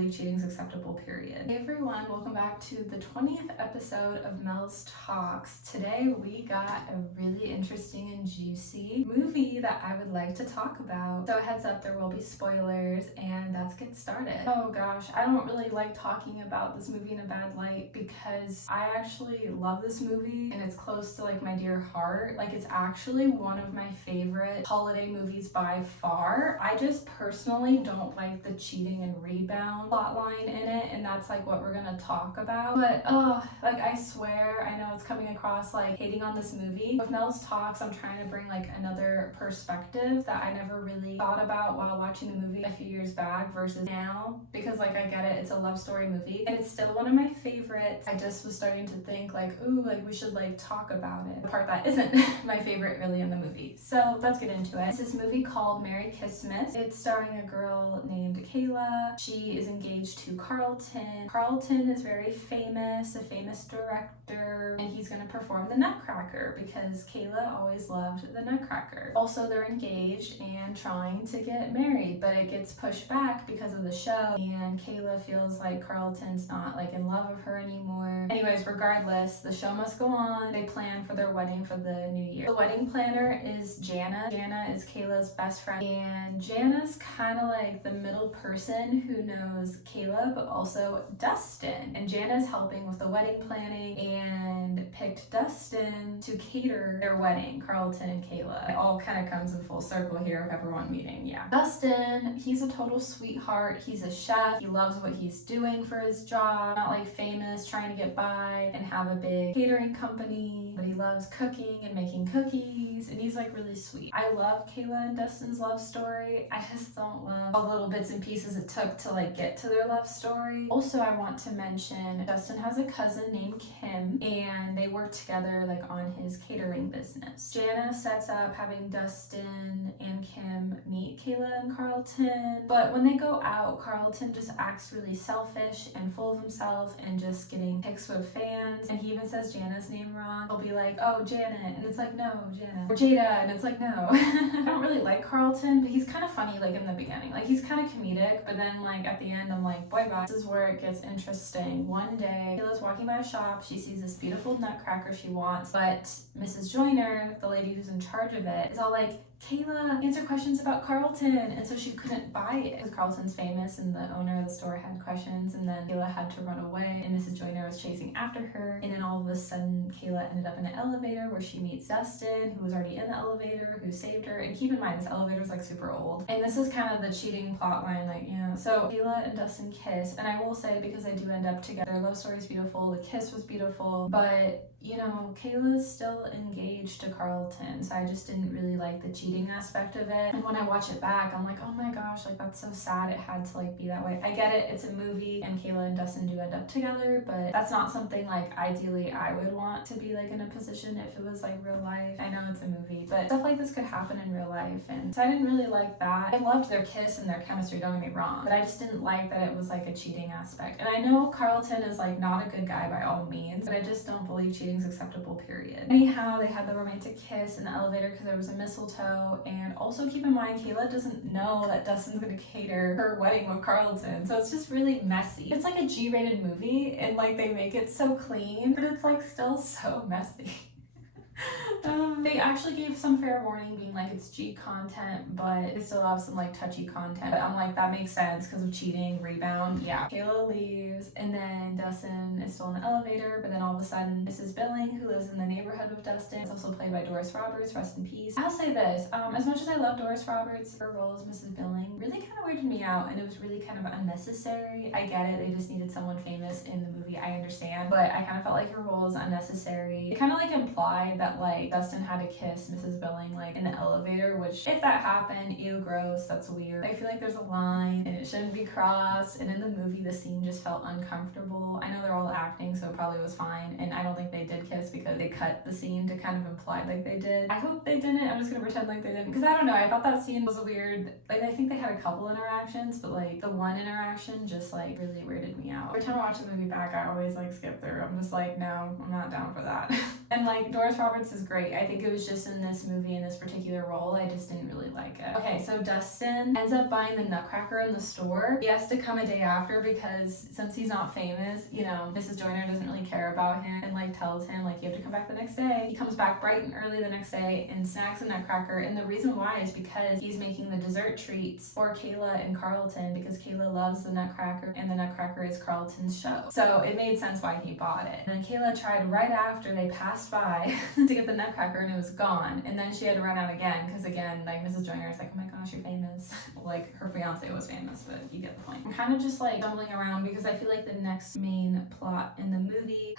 believe cheating is acceptable, period. Hey everyone, welcome back to the 20th episode of Mels Talks. Today we got a really interesting and juicy movie that I would like to talk about. So heads up, there will be spoilers, and let's get started. Oh gosh, I don't really like talking about this movie in a bad light because I actually love this movie and it's close to like my dear heart. Like it's actually one of my favorite holiday movies by far. I just personally don't like the cheating and rebound plotline in it, and that's like what we're gonna talk about. But like I swear, I know it's coming across like hating on this movie. With Mels Talks, I'm trying to bring like another perspective that I never really thought about while watching the movie a few years back versus now, because like I get it, it's a love story movie and it's still one of my favorites. I just was starting to think like, ooh, like we should like talk about it. The part that isn't my favorite really in the movie. So let's get into it. It's this movie called Merry Kissmas. It's starring a girl named Kayla. She is engaged to Carlton. Carlton is very famous, a famous director, and he's gonna perform the Nutcracker because Kayla always loved the Nutcracker. Also, they're engaged and trying to get married, but it gets pushed back because of the show, and Kayla feels like Carlton's not like in love with her anymore. Anyways, regardless, the show must go on. They plan for their wedding for the new year. The wedding planner is Jana. Jana is Kayla's best friend, and Jana's kind of like the middle person who knows Kayla but also Dustin, and Jana's helping with the wedding planning and picked Dustin to cater their wedding, Carlton and Kayla. It all kind of comes in full circle here of everyone meeting. Yeah, Dustin, he's a total sweetheart. He's a chef. He loves what he's doing for his job, not like famous trying to get by and have a big catering company, but he loves cooking and making cookies, and he's like really sweet. I love Kayla and Dustin's love story. I just don't love all the little bits and pieces it took to like get to their love story. Also, I want to mention Dustin has a cousin named Kim, and they work together like on his catering business. Jana sets up having Dustin and Kim meet Kayla and Carlton, but when they go out, Carlton just acts really selfish and full of himself and just getting pics with fans, and he even says Jana's name wrong. He'll be like, oh, Janet, and it's like, no, Jana. Or Jada, and it's like, no. I don't really like Carlton, but he's kind of funny like in the beginning. Like he's kind of comedic, but then like at the end I'm like, boy bye. This is where it gets interesting. One day, Kayla's walking by a shop. She sees this beautiful nutcracker she wants, but Mrs. Joyner, the lady who's in charge of it, is all like, Kayla, answer questions about Carlton, and so she couldn't buy it because Carlton's famous and the owner of the store had questions, and then Kayla had to run away and Mrs. Joyner was chasing after her, and then all of a sudden Kayla ended up in an elevator where she meets Dustin, who was already in the elevator, who saved her. And keep in mind, this elevator's like super old, and this is kind of the cheating plot line, like, you know. So Kayla and Dustin kiss, and I will say, because they do end up together, their love story's beautiful, the kiss was beautiful, but you know, Kayla's still engaged to Carlton, so I just didn't really like the cheating aspect of it. And when I watch it back, I'm like, oh my gosh, like that's so sad it had to like be that way. I get it, it's a movie and Kayla and Dustin do end up together, but that's not something like ideally I would want to be like in a position if it was like real life. I know it's a movie, but stuff like this could happen in real life, and so I didn't really like that. I loved their kiss and their chemistry, don't get me wrong, but I just didn't like that it was like a cheating aspect. And I know Carlton is like not a good guy by all means, but I just don't believe cheating is acceptable, period. Anyhow, they had the romantic kiss in the elevator because there was a mistletoe, and also keep in mind, Kayla doesn't know that Dustin's gonna cater her wedding with Carlton, so it's just really messy. It's like a G-rated movie, and like they make it so clean, but it's like still so messy. They actually gave some fair warning being like it's G content, but it still have some like touchy content. But I'm like, that makes sense because of cheating, rebound. Yeah. Kayla leaves, and then Dustin is still in the elevator, but then all of a sudden Mrs. Billing, who lives in the neighborhood with Dustin, is also played by Doris Roberts, rest in peace. I'll say this, as much as I love Doris Roberts, her role as Mrs. Billing really kind of weirded me out, and it was really kind of unnecessary. I get it, they just needed someone famous in the movie, I understand, but I kind of felt like her role was unnecessary. It kind of like implied that like Dustin had to kiss Mrs. Billing like in the elevator, which if that happened, ew, gross, that's weird. I feel like there's a line and it shouldn't be crossed, and in the movie the scene just felt uncomfortable. I know they're all acting, so it probably was fine, and I don't think they did kiss because they cut the scene to kind of imply like they did. I hope they didn't. I'm just gonna pretend like they didn't, because I don't know, I thought that scene was weird. Like I think they had a couple interactions, but like the one interaction just like really weirded me out. Every time I watch the movie back, I always like skip through. I'm just like, no, I'm not down for that. And like Doris Roberts parts is great. I think it was just in this movie, in this particular role, I just didn't really like it. Okay, so Dustin ends up buying the Nutcracker in the store. He has to come a day after because since he's not famous, you know, Mrs. Joyner doesn't really care about him and like tells him like you have to come back the next day. He comes back bright and early the next day and snacks a Nutcracker, and the reason why is because he's making the dessert treats for Kayla and Carlton because Kayla loves the Nutcracker and the Nutcracker is Carlton's show. So it made sense why he bought it. And then Kayla tried right after they passed by to get the Nutcracker and it was gone. And then she had to run out again because again, like Mrs. Joyner is like, oh my gosh, you're famous. Like her fiance was famous, but you get the point. I'm kind of just like stumbling around because I feel like the next main plot in the movie,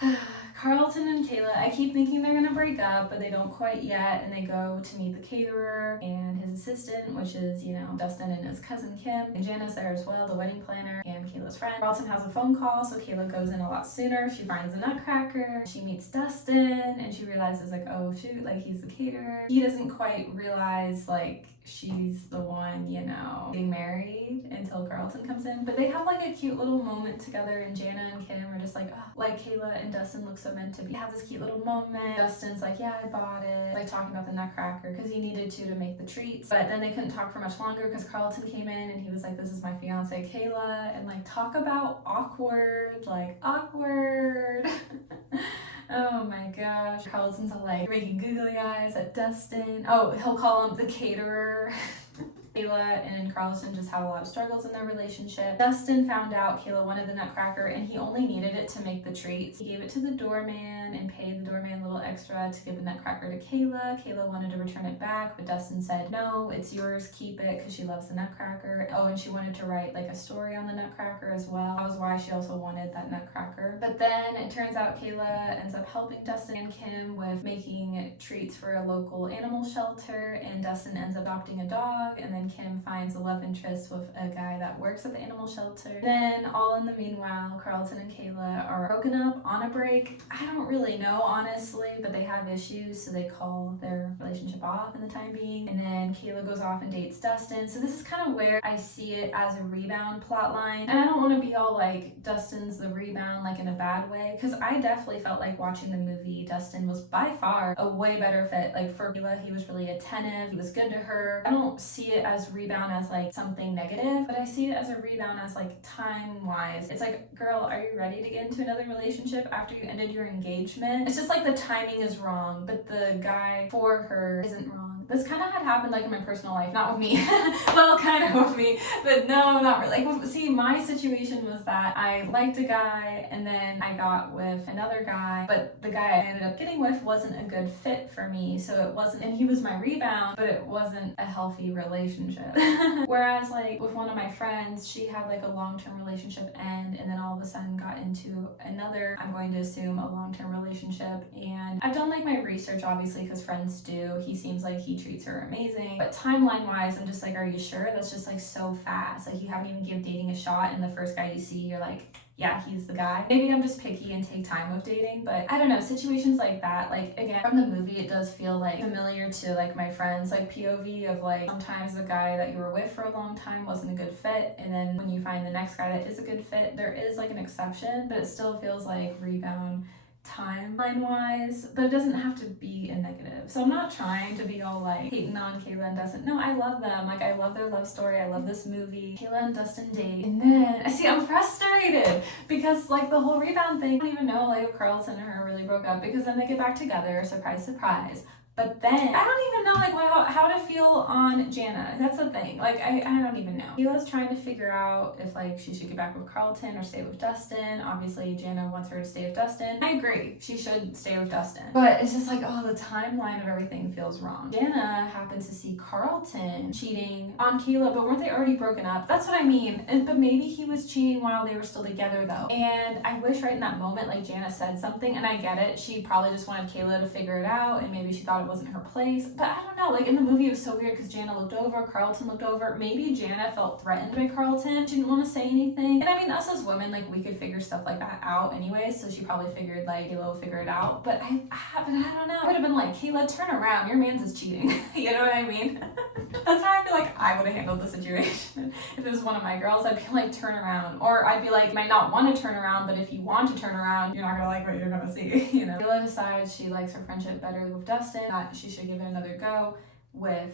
Carlton and Kayla, I keep thinking they're gonna break up, but they don't quite yet. And they go to meet the caterer and his assistant, which is, you know, Dustin and his cousin Kim. And Jana's there as well, the wedding planner and Kayla's friend. Carlton has a phone call, so Kayla goes in a lot sooner. She finds the Nutcracker. She meets Dustin and she realizes like, oh shoot, like he's the caterer. He doesn't quite realize like she's the one, you know, getting married until Carlton comes in. But they have like a cute little moment together, and Jana and Kim are just like, oh, like Kayla and Dustin look so meant to be. They have this cute little moment. Dustin's like, yeah, I bought it. Like talking about the Nutcracker because he needed to make the treats. But then they couldn't talk for much longer because Carlton came in and he was like, this is my fiance Kayla. And like talk about awkward, like awkward. Oh my gosh. Carlton's all like making googly eyes at Dustin. Oh, he'll call him the caterer. Kayla and Carlton just have a lot of struggles in their relationship. Dustin found out Kayla wanted the Nutcracker and he only needed it to make the treats. He gave it to the doorman and paid the doorman a little extra to give the Nutcracker to Kayla. Kayla wanted to return it back, but Dustin said, no, it's yours, keep it, because she loves the Nutcracker. Oh, and she wanted to write like a story on the Nutcracker as well. That was why she also wanted that Nutcracker. But then it turns out Kayla ends up helping Dustin and Kim with making treats for a local animal shelter, and Dustin ends up adopting a dog, and then Kim finds a love interest with a guy that works at the animal shelter. Then all in the meanwhile, Carlton and Kayla are broken up on a break. I don't really know honestly, but they have issues, so they call their relationship off in the time being. And then Kayla goes off and dates Dustin. So this is kind of where I see it as a rebound plot line. And I don't want to be all like Dustin's the rebound like in a bad way, because I definitely felt like watching the movie Dustin was by far a way better fit. Like for Kayla, he was really attentive, he was good to her. I don't see it as rebound as like something negative, but I see it as a rebound as like time wise. It's like, girl, are you ready to get into another relationship after you ended your engagement? It's just like the timing is wrong, but the guy for her isn't wrong. This kind of had happened like in my personal life, not with me. Well, kind of with me, but no, not really. Like, see, my situation was that I liked a guy and then I got with another guy, but the guy I ended up getting with wasn't a good fit for me. So it wasn't, and he was my rebound, but it wasn't a healthy relationship. Whereas like with one of my friends, she had like a long-term relationship end and then all of a sudden got into another, I'm going to assume, a long-term relationship. And I've done like my research obviously because friends do. He seems like he treats her amazing, but timeline wise I'm just like, are you sure? That's just like so fast. Like you haven't even given dating a shot and the first guy you see you're like, yeah, he's the guy. Maybe I'm just picky and take time with dating, but I don't know, situations like that, like again from the movie it does feel like familiar to like my friends, like POV of like sometimes the guy that you were with for a long time wasn't a good fit, and then when you find the next guy that is a good fit, there is like an exception, but it still feels like rebound timeline wise, but it doesn't have to be a negative. So I'm not trying to be all like hating on Kayla and Dustin. No, I love them. Like I love their love story. I love this movie. Kayla and Dustin date. And then I see I'm frustrated because like the whole rebound thing, I don't even know like if Carlton and her really broke up, because then they get back together. Surprise, surprise. But then I don't even know like how to feel on Jana. That's the thing. Like I don't even know. Kayla's trying to figure out if like she should get back with Carlton or stay with Dustin. Obviously Jana wants her to stay with Dustin. I agree. She should stay with Dustin. But it's just like, oh, the timeline of everything feels wrong. Jana happens to see Carlton cheating on Kayla, but weren't they already broken up? That's what I mean. But maybe he was cheating while they were still together though. And I wish right in that moment like Jana said something, and I get it. She probably just wanted Kayla to figure it out and maybe she thought it wasn't her place. But I don't know, like in the movie it was so weird because Jana looked over, Carlton looked over. Maybe Jana felt threatened by Carlton. She didn't want to say anything. And I mean, us as women, like we could figure stuff like that out anyway. So she probably figured like Kayla will figure it out. But I don't know. I would have been like, Kayla, turn around. Your man's is cheating. You know what I mean? That's how I feel like I would have handled the situation. If it was one of my girls, I'd be like, turn around. Or I'd be like, you might not want to turn around, but if you want to turn around, you're not gonna like what you're gonna see, you know? Kayla decides she likes her friendship better with Dustin, that she should give it another go with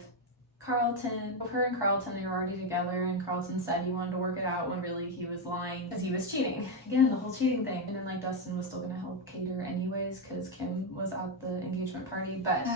Carlton. Her and Carlton, they were already together, and Carlton said he wanted to work it out when really he was lying because he was cheating. Again, the whole cheating thing. And then like Dustin was still gonna help cater anyways because Kim was at the engagement party. But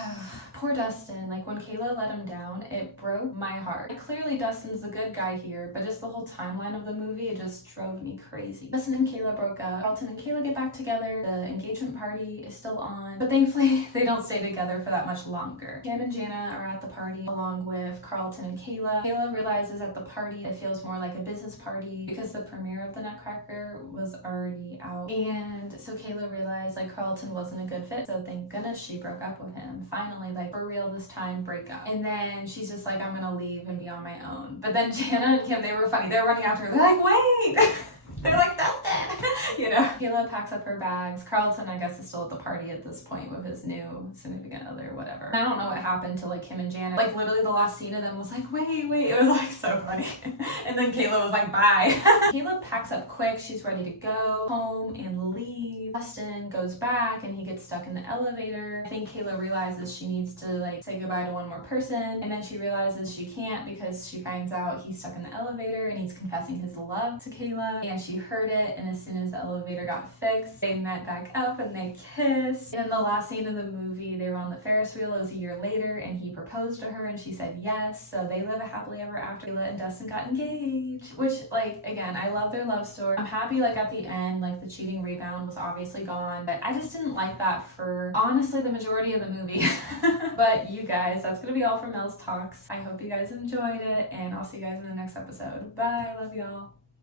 poor Dustin, like when Kayla let him down, it broke my heart. Like, clearly Dustin's the good guy here, but just the whole timeline of the movie, it just drove me crazy. Dustin and Kayla broke up. Carlton and Kayla get back together. The engagement party is still on, but thankfully they don't stay together for that much longer. Kim and Jana are at the party along with Carlton and Kayla. Kayla realizes at the party it feels more like a business party because the premiere of the Nutcracker was already out. And so Kayla realized like Carlton wasn't a good fit, so thank goodness she broke up with him. Finally, like for real this time, break up. And then she's just like, I'm gonna leave and be on my own. But then Jana and Kim, they were funny. They were running after her. They're like, wait! They're like, Dustin! You know? Kayla packs up her bags. Carlton, I guess, is still at the party at this point with his new significant other, whatever. And I don't know what happened to like Kim and Janet. Like literally the last scene of them was like, wait. It was like so funny. And then Kayla was like, bye. Kayla packs up quick. She's ready to go home and leave. Dustin goes back and he gets stuck in the elevator. I think Kayla realizes she needs to like say goodbye to one more person. And then she realizes she can't because she finds out he's stuck in the elevator and he's confessing his love to Kayla. And she heard it, and as soon as the elevator got fixed, they met back up and they kissed. And in the last scene of the movie, they were on the Ferris wheel. It was a year later and he proposed to her and she said yes. So they live a happily ever after. Kayla and Dustin got engaged, which like, again, I love their love story. I'm happy like at the end, like the cheating rebound was obviously gone, but I just didn't like that for honestly the majority of the movie. But you guys, that's gonna be all for Mel's Talks. I hope you guys enjoyed it, and I'll see you guys in the next episode. Bye, love y'all.